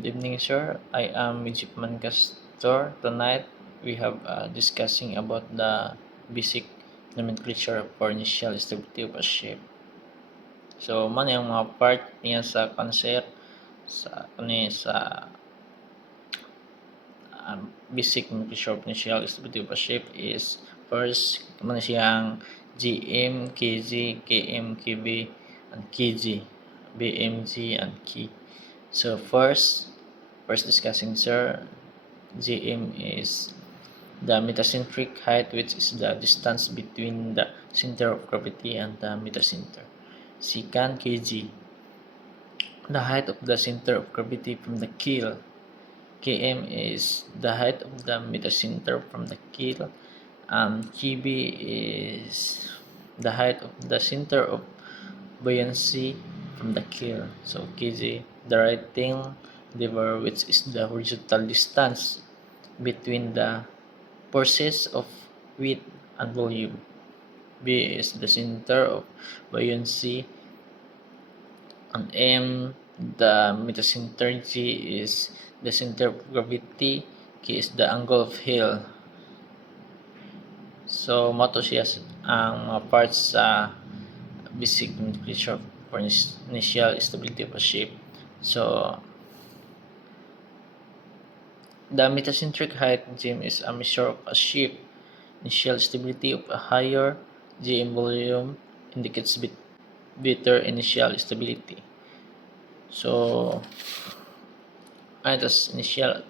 Good evening, sir. I am Mijip Mancastor. Tonight, we have discussing about the basic nomenclature for initial stability of a ship. So, man yung mga part niya sa concept sa basic nomenclature of initial stability of a ship is first, man siyang GM, KG, KM, KB, and KG, BMG, and K. So first discussing, sir, GM is the metacentric height, which is the distance between the center of gravity and the metacenter. Second, kg, the height of the center of gravity from the keel. Km is the height of the metacenter from the keel. Kb is the height of the center of buoyancy from the keel. So kg, the writing lever, which is the horizontal distance between the forces of weight and volume. B is the center of buoyancy, and M, the metacenter. G is the center of gravity. K is the angle of heel. So, mato siya ang mga parts sa basic nomenclature for initial stability of a ship. So, the metacentric height GM is a measure of a ship. Initial stability of a higher GM volume indicates better initial stability. So, tas initial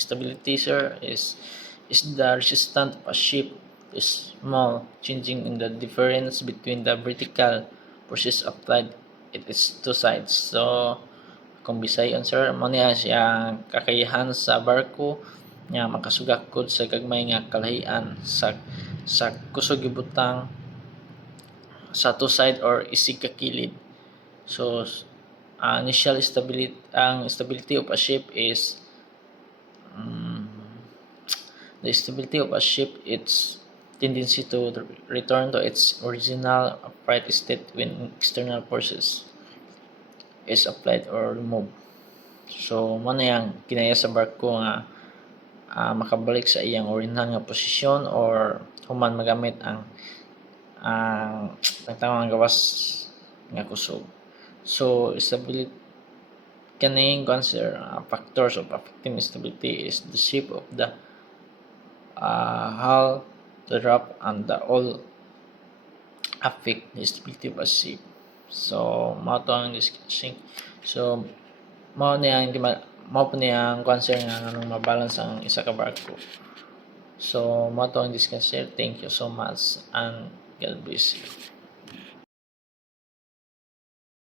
stability, sir, is the resistance of a ship is small, changing in the difference between the vertical forces applied at its two sides. So, kung bisayon, sir, mo niya siya kakayahan sa barko nga makasugakod sa gagmay nga kalahian sa kusog gibutang sa two side or isig kakilid. So, initial stability of a ship is the stability of a ship, its tendency to return to its original upright state when external forces is applied or removed. So, mo na yang kinaya sa barko nga makabalik sa iyang original nga posisyon or human magamit ang tawag gawas nga kusog. So, stability kaning consider factors of affecting stability is the shape of the hull, the draft, and the all affect the stability of a ship. So, mao to ang discussing. So, mao po niyang concern nga anong mabalance ang isa ka barko. So, mao to ang discussing. Thank you so much and God bless you.